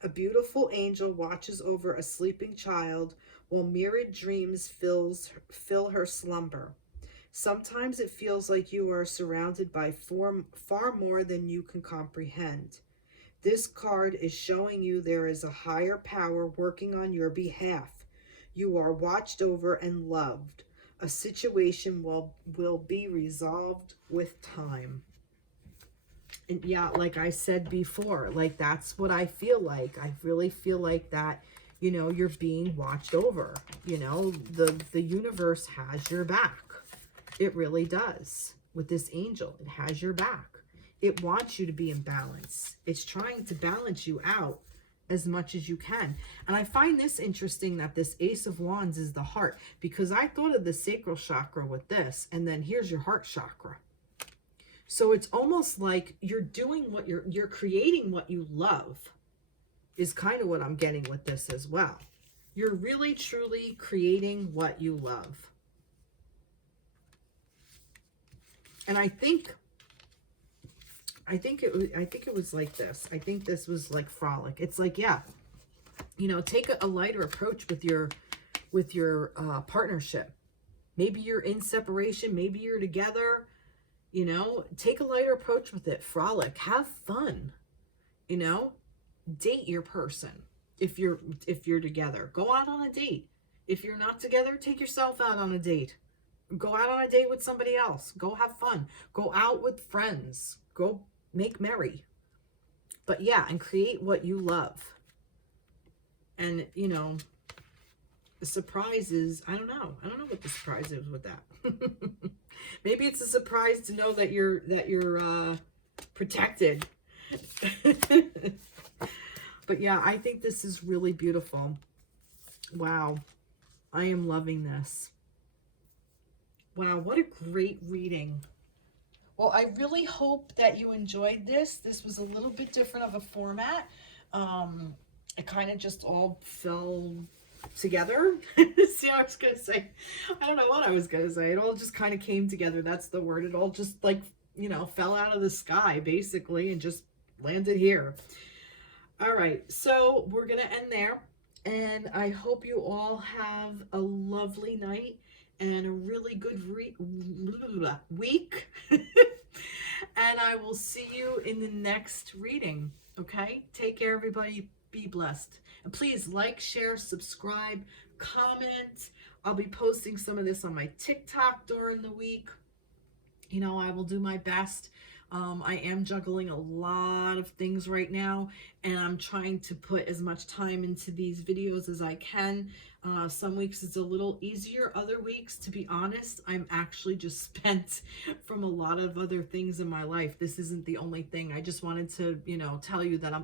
A beautiful angel watches over a sleeping child while myriad dreams fill her slumber. Sometimes it feels like you are surrounded by far more than you can comprehend. This card is showing you there is a higher power working on your behalf. You are watched over and loved. A situation will be resolved with time. And yeah, like I said before, like that's what I feel like. I really feel like that, you know, you're being watched over. You know, the universe has your back. It really does. With this angel, it has your back. It wants you to be in balance. It's trying to balance you out as much as you can. And I find this interesting that this Ace of Wands is the heart, because I thought of the sacral chakra with this, and then here's your heart chakra. So it's almost like you're doing what you're creating what you love is kind of what I'm getting with this as well. You're really truly creating what you love. And I think it was like this. I think this was like frolic. It's like, yeah, you know, take a lighter approach with your partnership. Maybe you're in separation. Maybe you're together. You know, take a lighter approach with it. Frolic. Have fun. You know, date your person. If you're together, go out on a date. If you're not together, take yourself out on a date. Go out on a date with somebody else. Go have fun. Go out with friends. Go make merry. But yeah, and create what you love. And, you know, the surprise is, I don't know what the surprise is with that. Maybe it's a surprise to know that you're protected. But yeah, I think this is really beautiful. Wow. I am loving this. Wow, what a great reading. Well, I really hope that you enjoyed this. This was a little bit different of a format. It kind of just all fell together. See, I was going to say, I don't know what I was going to say. It all just kind of came together. That's the word. It all just like, you know, fell out of the sky basically and just landed here. All right, so we're going to end there. And I hope you all have a lovely night and a really good week. And I will see you in the next reading. Okay? Take care, everybody. Be blessed. And please like, share, subscribe, comment. I'll be posting some of this on my TikTok during the week. You know, I will do my best. I am juggling a lot of things right now, and I'm trying to put as much time into these videos as I can. Some weeks it's a little easier. Other weeks, to be honest, I'm actually just spent from a lot of other things in my life. This isn't the only thing. I just wanted to, you know, tell you that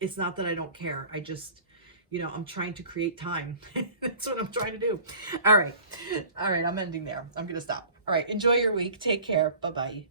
it's not that I don't care. I just, you know, I'm trying to create time. That's what I'm trying to do. All right. I'm ending there. I'm going to stop. All right. Enjoy your week. Take care. Bye-bye.